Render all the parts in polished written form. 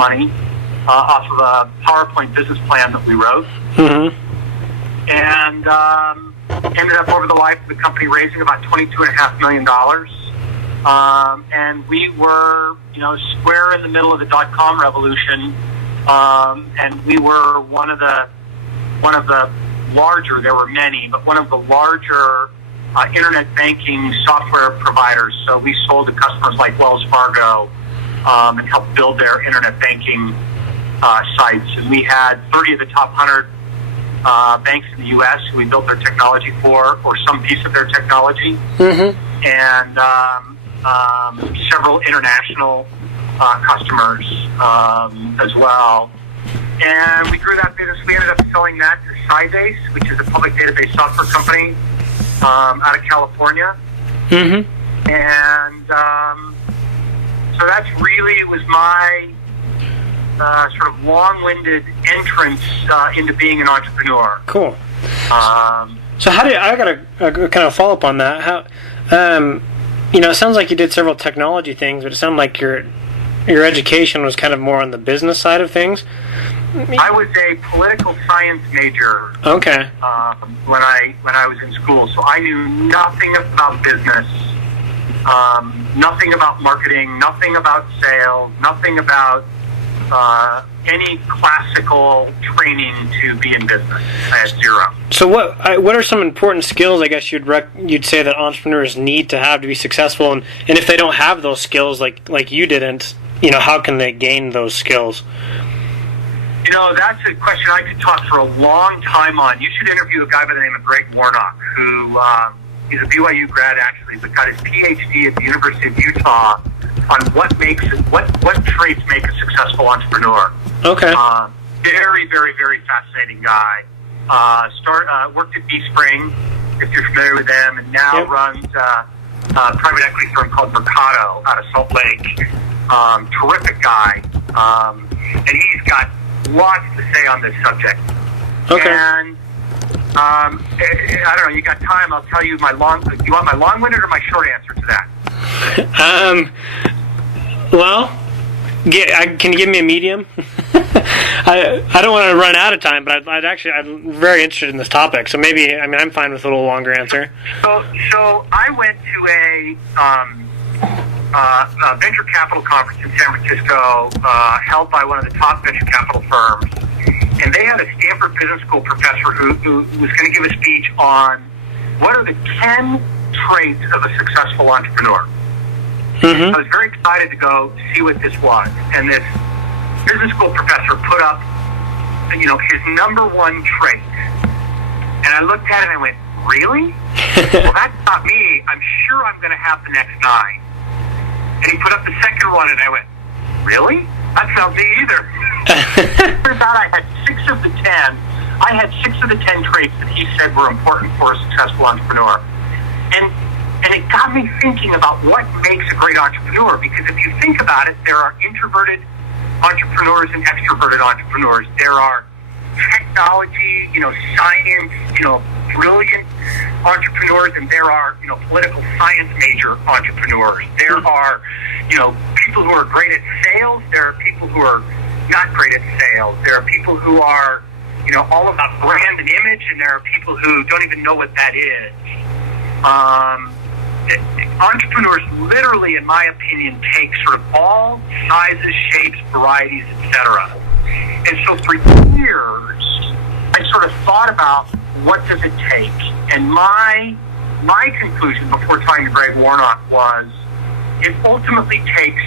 money off of a PowerPoint business plan that we wrote. Mm-hmm. And ended up over the life of the company raising about $22.5 million. And we were, square in the middle of the dot-com revolution. And we were one of the larger, there were many, but one of the larger internet banking software providers. So we sold to customers like Wells Fargo and helped build their internet banking sites. And we had 30 of the top 100 banks in the U.S. who we built their technology for, or some piece of their technology. Mm-hmm. And several international customers as well. And we grew that business. We ended up selling that to Sybase, which is a public database software company out of California. Mm-hmm. And so that's really was my sort of long-winded entrance into being an entrepreneur. Cool. So how do I got to kind of follow up on that? How, it sounds like you did several technology things, but it sounded like your education was kind of more on the business side of things. I was a political science major. Okay. When I was in school, so I knew nothing about business, nothing about marketing, nothing about sales, nothing about any classical training to be in business. I had zero. So what are some important skills, I guess, you'd say that entrepreneurs need to have to be successful, and if they don't have those skills like you didn't, how can they gain those skills? That's a question I could talk for a long time on. You should interview a guy by the name of Greg Warnock, who he's a BYU grad actually, but got his PhD at the University of Utah on what traits make a successful entrepreneur. Okay. Very, very, very fascinating guy. Worked at B-Spring, if you're familiar with them, and now runs a private equity firm called Mercado out of Salt Lake. Terrific guy. And he's got lots to say on this subject. Okay. And I don't know, you got time, I'll tell you do you want my long-winded or my short answer to that? Well, can you give me a medium? I don't want to run out of time, but I'm very interested in this topic. So maybe, I'm fine with a little longer answer. So I went to a venture capital conference in San Francisco, held by one of the top venture capital firms, and they had a Stanford Business School professor who was going to give a speech on what are the 10 traits of a successful entrepreneur. Mm-hmm. I was very excited to go see what this was, and this business school professor put up, his number one trait, and I looked at it and I went, really? Well, that's not me. I'm sure I'm going to have the next 9. And he put up the second one, and I went, really? That's not me either. Turns out I had 6 of the 10. I had 6 of the 10 traits that he said were important for a successful entrepreneur. And it got me thinking about what makes a great entrepreneur, because if you think about it, there are introverted entrepreneurs and extroverted entrepreneurs. There are technology, science, brilliant entrepreneurs, and there are, political science major entrepreneurs. There are, people who are great at sales. There are people who are not great at sales. There are people who are, all about brand and image, and there are people who don't even know what that is. Entrepreneurs literally, in my opinion, take sort of all sizes, shapes, varieties, etc. And so for years, I sort of thought about what does it take? And my conclusion before talking to Greg Warnock was it ultimately takes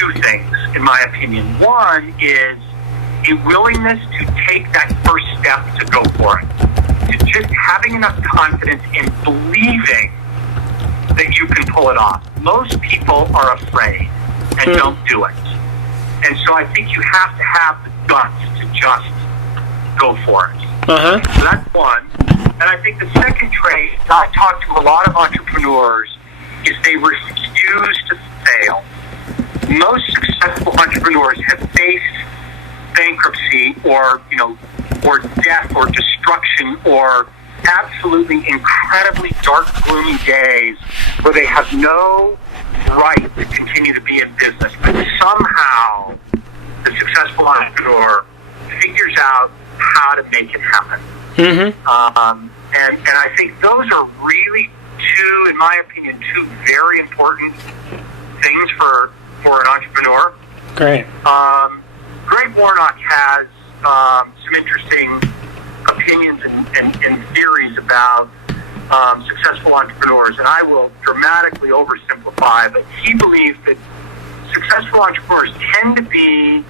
2 things, in my opinion. One is a willingness to take that first step to go for it. To just having enough confidence in believing that you can pull it off. Most people are afraid and don't do it. And so I think you have to have the guts to just go for it. Uh-huh. So that's one. And I think the second trait, I talk to a lot of entrepreneurs, is they refuse to fail. Most successful entrepreneurs have faced bankruptcy or death or destruction or absolutely incredibly dark, gloomy days where they have no right to continue to be in business, but somehow successful entrepreneur figures out how to make it happen. And I think those are really two, in my opinion, two very important things for an entrepreneur. Great. Greg Warnock has some interesting opinions and theories about successful entrepreneurs, and I will dramatically oversimplify, but he believes that successful entrepreneurs tend to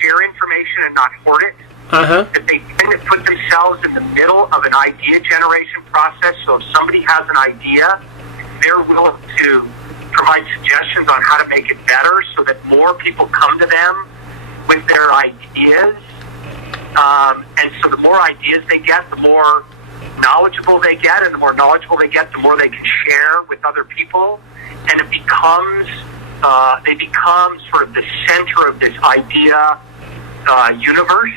share information and not hoard it. That they tend to put themselves in the middle of an idea generation process. So if somebody has an idea, they're willing to provide suggestions on how to make it better so that more people come to them with their ideas. And so the more ideas they get, the more knowledgeable they get, and the more knowledgeable they get, the more they can share with other people. And it becomes, they become sort of the center of this idea universe.